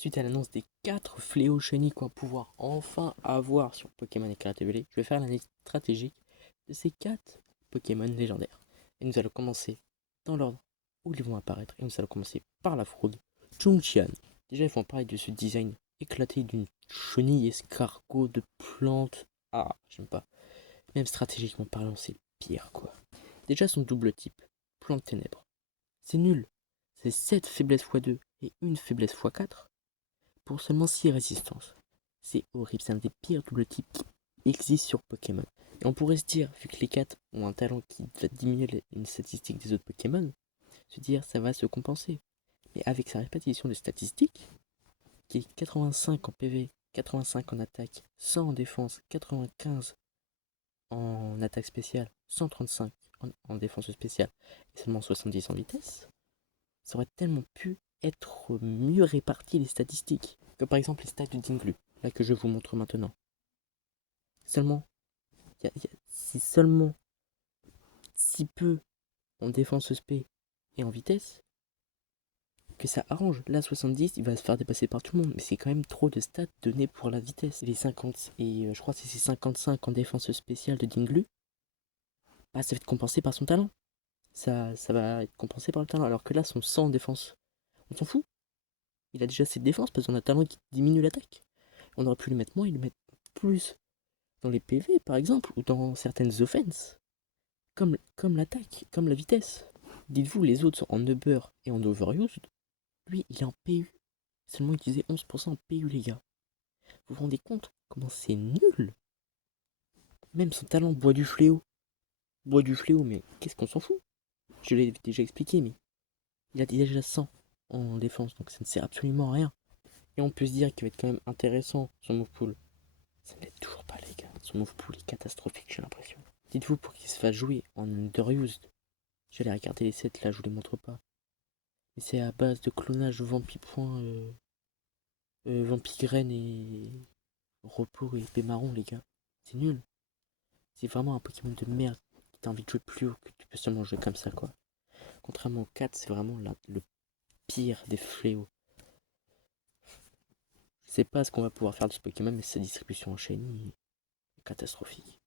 suite à l'annonce des 4 fléaux shiny qu'on va pouvoir enfin avoir sur Pokémon Écarlate et Violet, je vais faire l'analyse stratégique de ces 4 Pokémon légendaires. Et nous allons commencer dans l'ordre où ils vont apparaître. Et nous allons commencer par la fraude, Chongqian. Déjà, ils font parler de ce design éclaté d'une chenille escargot de plantes. Ah, j'aime pas. Même stratégiquement parlant, c'est pire quoi. Déjà, son double type, plante ténèbres. C'est nul. C'est 7 faiblesses x2 et une faiblesse x4 pour seulement 6 résistances. C'est horrible, c'est un des pires double types qui existent sur Pokémon. Et on pourrait se dire, vu que les 4 ont un talent qui va diminuer une statistique des autres Pokémon, se dire ça va se compenser. Mais avec sa répétition de statistiques, qui est 85 en PV, 85 en attaque, 100 en défense, 95 en attaque spéciale, 135 en défense spéciale et seulement 70 en vitesse, ça aurait tellement pu être mieux réparti les statistiques. Comme par exemple les stats de Dinglu, là que je vous montre maintenant. Seulement, c'est seulement si peu en défense spé et en vitesse que ça arrange. Là, 70, il va se faire dépasser par tout le monde, mais c'est quand même trop de stats donnés pour la vitesse. Les 50, et je crois que c'est 55 en défense spéciale de Dinglu, bah, ça va être compensé par son talent. Ça va être compensé par le talent, alors que là, son 100 en défense, on s'en fout. Il a déjà cette défense parce qu'on a un talent qui diminue l'attaque. On aurait pu le mettre moins et le mettre plus dans les PV par exemple, ou dans certaines offenses, comme l'attaque, comme la vitesse. Dites-vous, les autres sont en Uber et en Overused. Lui, il est en PU. Seulement utilisé 11% en PU, les gars. Vous vous rendez compte comment c'est nul? Même son talent bois du fléau. Bois du fléau, mais qu'est-ce qu'on s'en fout? Je l'ai déjà expliqué, mais il a déjà 100 en défense, donc ça ne sert absolument à rien. Et on peut se dire qu'il va être quand même intéressant, son move pool. Ça ne l'est toujours pas, les gars. Son move pool est catastrophique, j'ai l'impression. Dites-vous, pour qu'il se fasse jouer en underused, j'allais regarder les sets là, je vous les montre pas. Mais c'est à base de clonage Vampipoint, Vampigraine et Repos et épée marron, les gars. C'est nul. C'est vraiment un Pokémon de merde qui t'a envie de jouer plus haut, que tu peux seulement jouer comme ça, quoi. Contrairement au 4, c'est vraiment le pire des fléaux. Je sais pas ce qu'on va pouvoir faire de ce Pokémon, mais sa distribution en shiny est catastrophique.